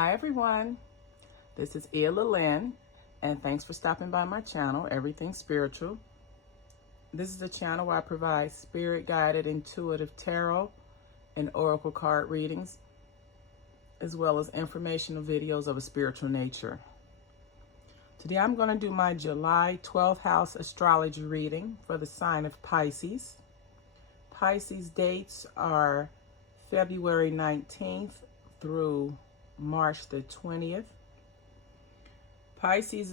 Hi everyone, this is Ella Lynn, and thanks for stopping by my channel, Everything Spiritual. This is a channel where I provide spirit-guided, intuitive tarot and oracle card readings, as well as informational videos of a spiritual nature. Today I'm going to do my July 12th house astrology reading for the sign of Pisces. Pisces dates are February 19th through March the 20th. Pisces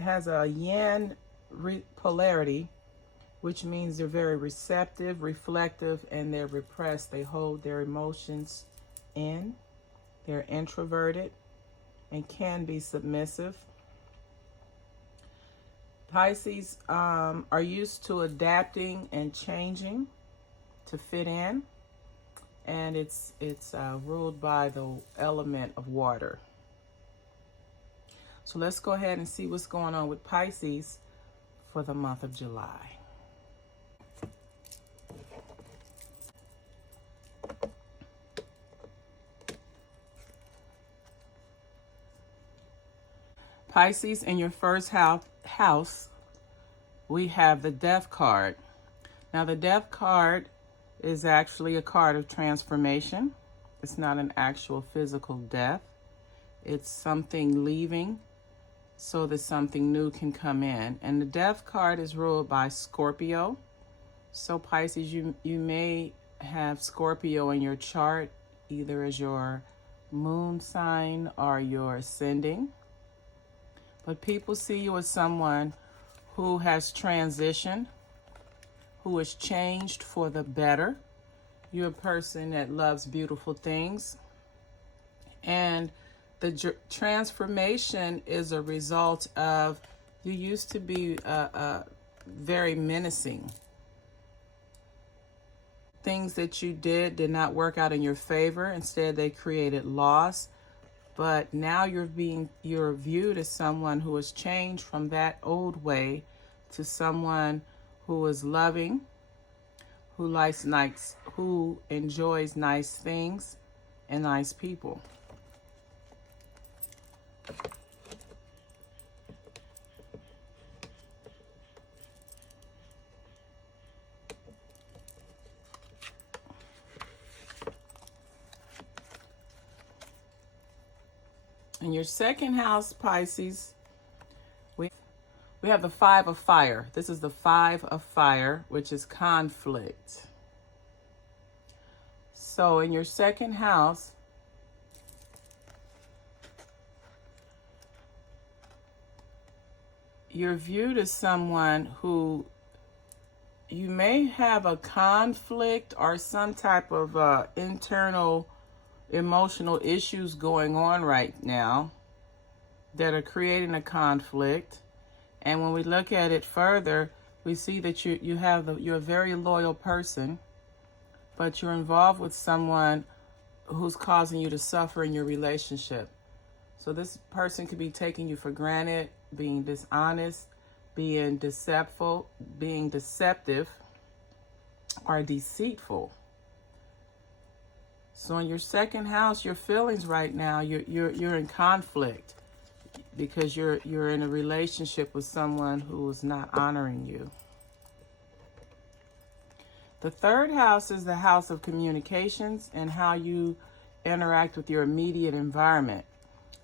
has a yin polarity, which means they're very receptive, reflective, and they're repressed. They hold their emotions in. They're introverted and can be submissive. Pisces are used to adapting and changing to fit in, and it's ruled by the element of water. So let's go ahead and see what's going on with Pisces for the month of July. Pisces, in your first house, we have the Death card. Now, the Death card is actually a card of transformation. It's not an actual physical death. It's something leaving so that something new can come in. And the Death card is ruled by Scorpio. So Pisces, you may have Scorpio in your chart, either as your moon sign or your ascending. But people see you as someone who has transitioned, who has changed for the better. You're a person that loves beautiful things. And the transformation is a result of, you used to be very menacing. Things that you did not work out in your favor. Instead, they created loss. But now you're viewed as someone who has changed from that old way to someone who is loving, who enjoys nice things and nice people. In your second house, Pisces, we have the Five of Fire. This is the Five of Fire, which is conflict. So in your second house, you're viewed as someone who you may have a conflict or some type of internal emotional issues going on right now that are creating a conflict. And when we look at it further, we see that you're a very loyal person, but you're involved with someone who's causing you to suffer in your relationship. So this person could be taking you for granted, being dishonest, being deceptive, or deceitful. So in your second house, your feelings right now, you're in conflict because you're in a relationship with someone who is not honoring you. The third house is the house of communications and how you interact with your immediate environment.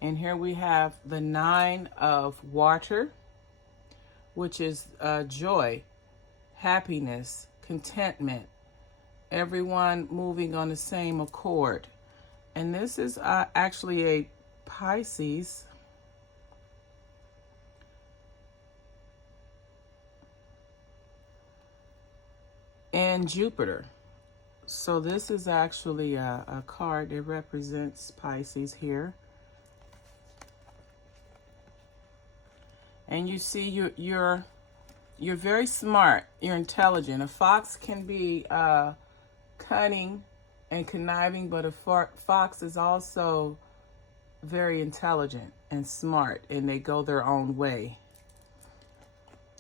And here we have the Nine of Water, which is joy, happiness, contentment, everyone moving on the same accord. And this is actually a Pisces and Jupiter. So this is actually a card that represents Pisces here. And you see you're very smart, you're intelligent. A fox can be cunning and conniving, but a fox is also very intelligent and smart, and they go their own way.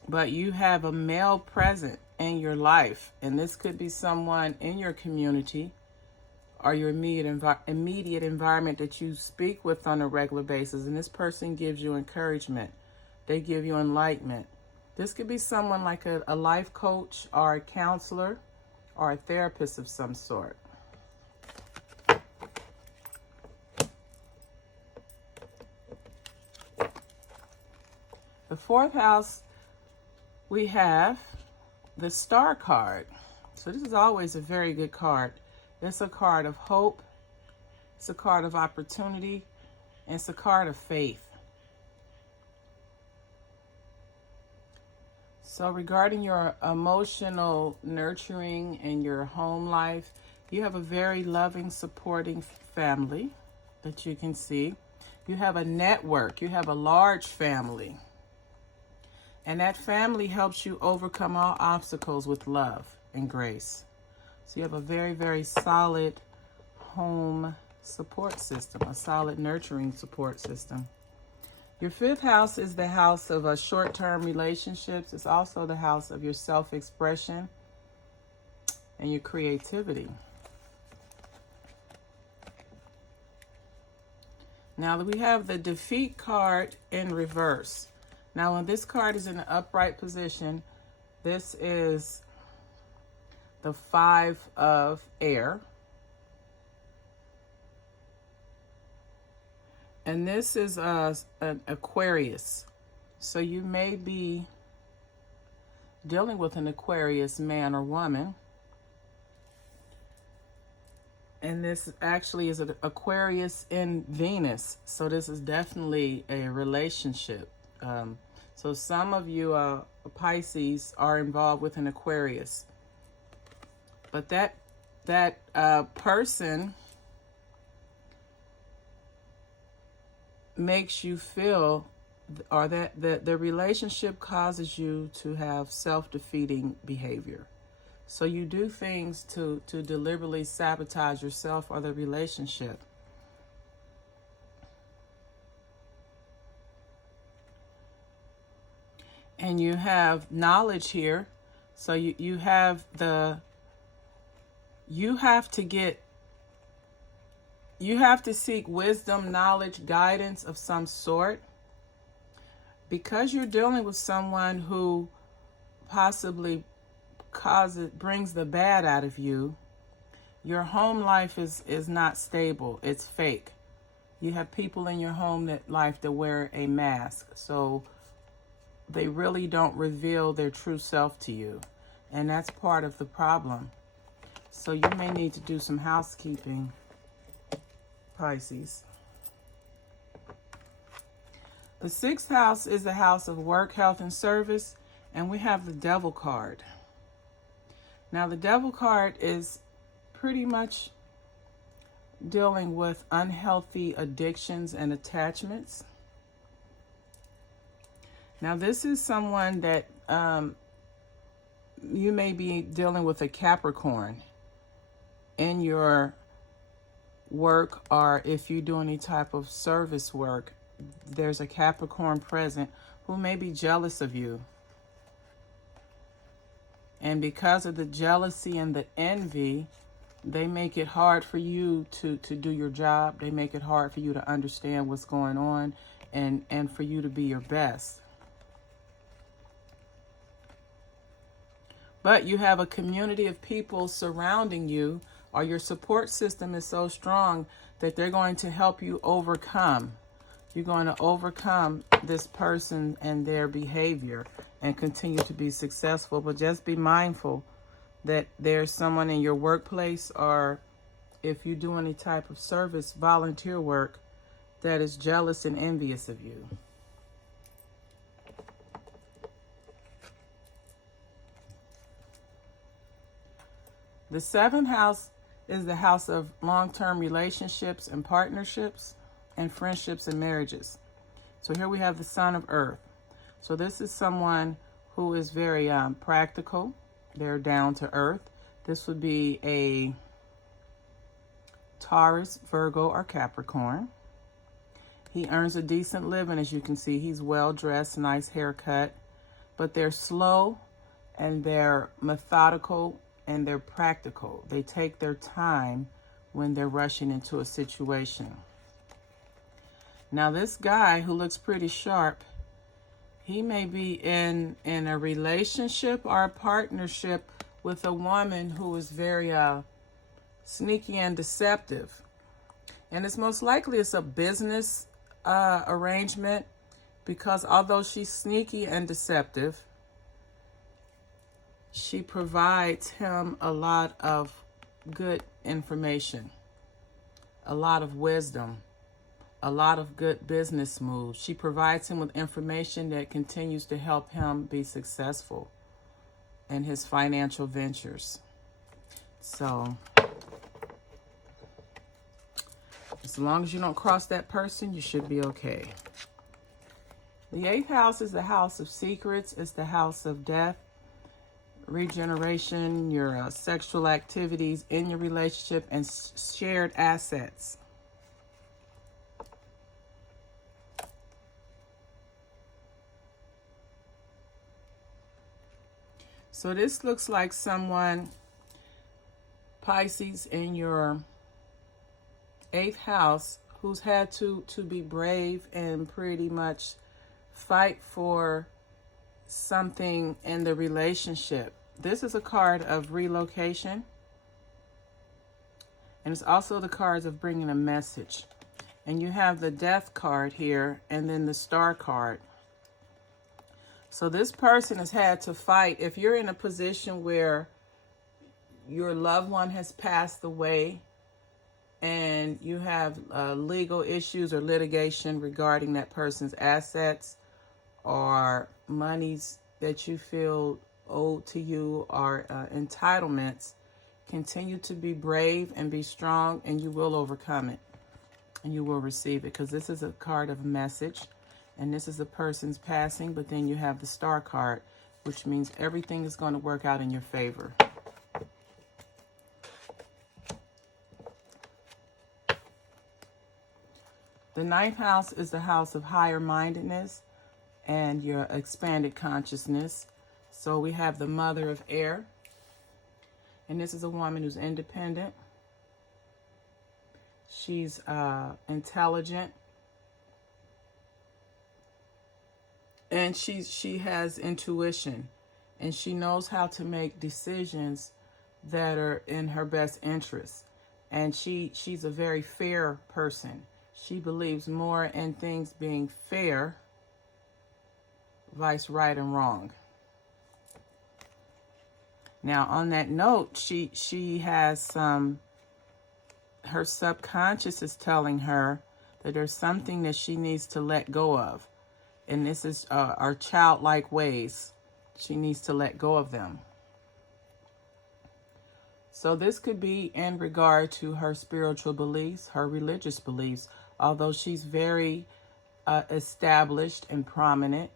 But you have a male present in your life, and this could be someone in your community or your immediate environment that you speak with on a regular basis. And this person gives you encouragement. They give you enlightenment. This could be someone like a life coach or a counselor or a therapist of some sort. The fourth house, we have the Star card. So this is always a very good card. It's a card of hope. It's a card of opportunity. And it's a card of faith. So regarding your emotional nurturing and your home life, you have a very loving, supporting family that you can see. You have a network. You have a large family. And that family helps you overcome all obstacles with love and grace. So you have a very, very solid home support system, a solid nurturing support system. Your fifth house is the house of short-term relationships. It's also the house of your self-expression and your creativity. Now we have the defeat card in reverse. Now when this card is in the upright position, this is the 5 of air. And this is an Aquarius. So you may be dealing with an Aquarius man or woman. And this actually is an Aquarius in Venus. So this is definitely a relationship. So some of you Pisces are involved with an Aquarius. But that person makes you feel, or that the relationship causes you to have self-defeating behavior. So you do things to deliberately sabotage yourself or the relationship. And you have knowledge here. So you have to seek wisdom, knowledge, guidance of some sort. Because you're dealing with someone who possibly brings the bad out of you, your home life is not stable. It's fake. You have people in your home life that wear a mask. So they really don't reveal their true self to you. And that's part of the problem. So you may need to do some housekeeping, Pisces. The sixth house is the house of work, health, and service. And we have the Devil card. Now the Devil card is pretty much dealing with unhealthy addictions and attachments. Now this is someone that you may be dealing with a Capricorn in your work, or if you do any type of service work, there's a Capricorn present who may be jealous of you. And because of the jealousy and the envy, they make it hard for you to do your job. They make it hard for you to understand what's going on and for you to be your best. But you have a community of people surrounding you, or your support system is so strong that they're going to help you overcome. You're going to overcome this person and their behavior and continue to be successful. But just be mindful that there's someone in your workplace, or if you do any type of service, volunteer work, that is jealous and envious of you. The seventh house is the house of long-term relationships and partnerships and friendships and marriages. So here we have the Son of Earth. So this is someone who is very practical. They're down to earth. This would be a Taurus, Virgo, or Capricorn. He earns a decent living, as you can see. He's well-dressed, nice haircut. But they're slow and they're methodical and they're practical. They take their time when they're rushing into a situation. Now, this guy who looks pretty sharp, he may be in a relationship or a partnership with a woman who is very sneaky and deceptive. And it's most likely it's a business arrangement, because although she's sneaky and deceptive, she provides him a lot of good information, a lot of wisdom, a lot of good business moves. She provides him with information that continues to help him be successful in his financial ventures. So, as long as you don't cross that person, you should be okay. The 8th house is the house of secrets. It's the house of death, regeneration, your sexual activities in your relationship, and shared assets. So this looks like someone, Pisces, in your 8th house, who's had to be brave and pretty much fight for something in the relationship. This is a card of relocation, and it's also the cards of bringing a message. And you have the Death card here, and then the Star card. So this person has had to fight. If you're in a position where your loved one has passed away and you have legal issues or litigation regarding that person's assets or monies that you feel owed to you, or entitlements, continue to be brave and be strong, and you will overcome it and you will receive it, because this is a card of message, and this is a person's passing. But then you have the Star card, which means everything is going to work out in your favor. The 9th house is the house of higher mindedness and your expanded consciousness. So we have the Mother of Air, and this is a woman who's independent. She's intelligent, and she has intuition, and she knows how to make decisions that are in her best interest. And she's a very fair person. She believes more in things being fair, vice right and wrong. Now, on that note, she has some, her subconscious is telling her that there's something that she needs to let go of. And this is our childlike ways. She needs to let go of them. So this could be in regard to her spiritual beliefs, her religious beliefs. Although she's very established and prominent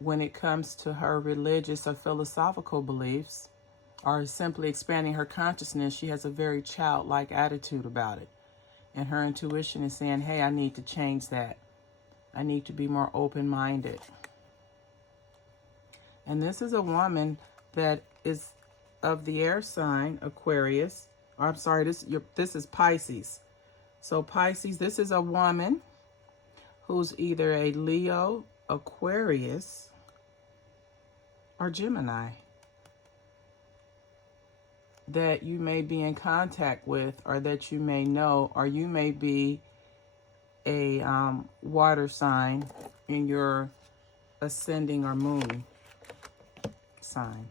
when it comes to her religious or philosophical beliefs, or simply expanding her consciousness, she has a very childlike attitude about it. And her intuition is saying, hey, I need to change that. I need to be more open-minded. And this is a woman that is of the air sign Aquarius. Or I'm sorry, this is Pisces. So Pisces, this is a woman who's either a Leo, Aquarius, or Gemini that you may be in contact with, or that you may know, or you may be a water sign in your ascending or moon sign.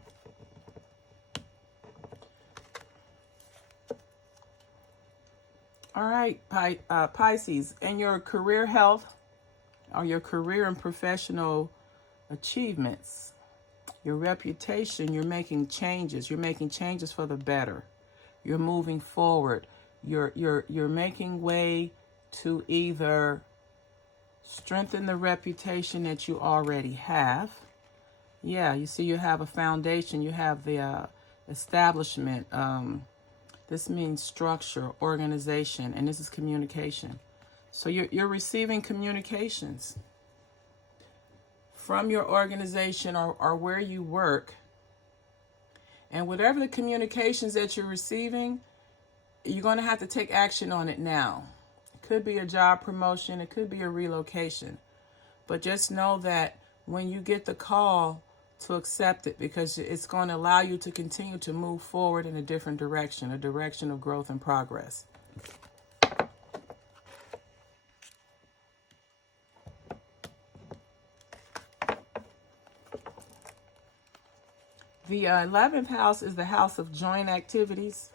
All right, Pisces, in your career health or your career and professional achievements, your reputation, you're making changes. You're making changes for the better. You're moving forward. You're making way to either strengthen the reputation that you already have. Yeah, you see, you have a foundation. You have the establishment. This means structure, organization, and this is communication. So you're receiving communications from your organization or where you work. And whatever the communications that you're receiving, you're going to have to take action on it now. It could be a job promotion. It could be a relocation. But just know that when you get the call, to accept it, because it's going to allow you to continue to move forward in a different direction, a direction of growth and progress. The 11th house is the house of joint activities.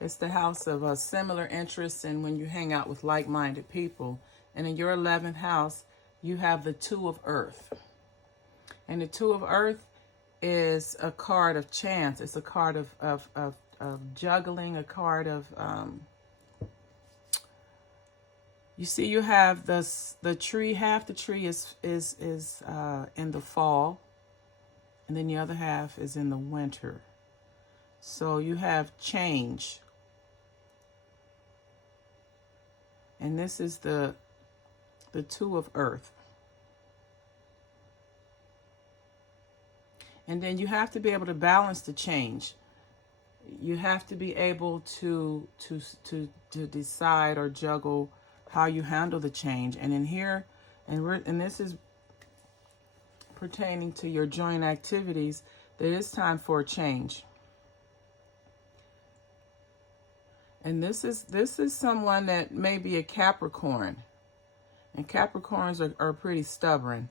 It's the house of similar interests and when you hang out with like-minded people. And in your 11th house, you have the Two of Earth. And the Two of Earth is a card of chance. It's a card of juggling, a card of... you see, you have the tree. Half the tree is in the fall, and then the other half is in the winter. So you have change. And this is the Two of Earth. And then you have to be able to balance the change. You have to be able to decide or juggle how you handle the change. And in here, and this is pertaining to your joint activities, that it's time for a change. And this is someone that may be a Capricorn. And Capricorns are pretty stubborn.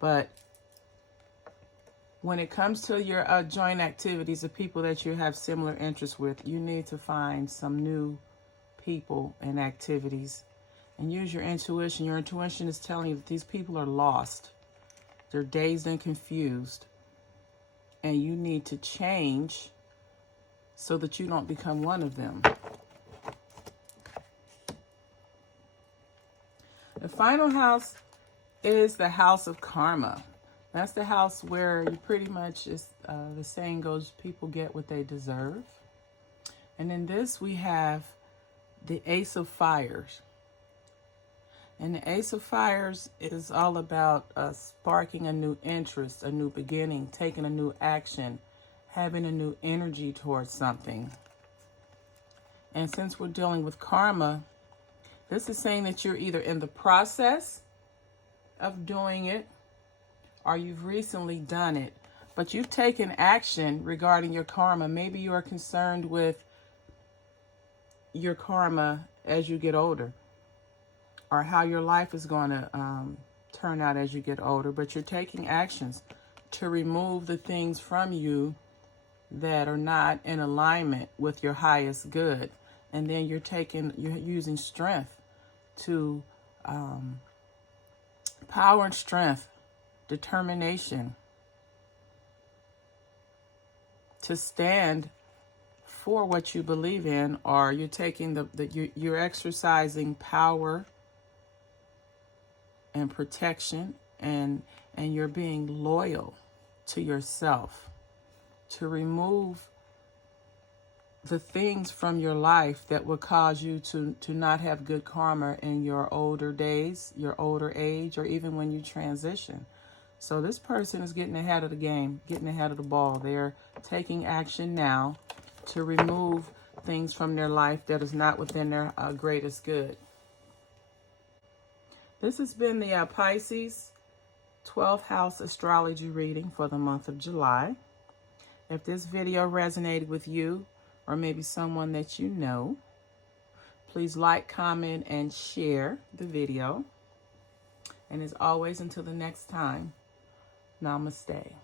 But when it comes to your joint activities, the people that you have similar interests with, you need to find some new people and activities. And use your intuition. Your intuition is telling you that these people are lost. They're dazed and confused. And you need to change so that you don't become one of them. The final house is the house of karma. That's the house where you pretty much, the saying goes, people get what they deserve. And in this we have the Ace of Fires. And the Ace of Fires is all about sparking a new interest, a new beginning, taking a new action, having a new energy towards something. And since we're dealing with karma, this is saying that you're either in the process of doing it or you've recently done it, but you've taken action regarding your karma. Maybe you are concerned with your karma as you get older, or how your life is going to turn out as you get older, but you're taking actions to remove the things from you that are not in alignment with your highest good. And then you're using strength to power and strength, determination to stand for what you believe in, or you're taking you're exercising power and protection, and you're being loyal to yourself to remove the things from your life that will cause you to not have good karma in your older days, your older age, or even when you transition. So this person is getting ahead of the game, getting ahead of the ball. They're taking action now to remove things from their life that is not within their greatest good. This has been the Pisces 12th house astrology reading for the month of July. If this video resonated with you, or maybe someone that you know, please like, comment, and share the video. And as always, until the next time, namaste.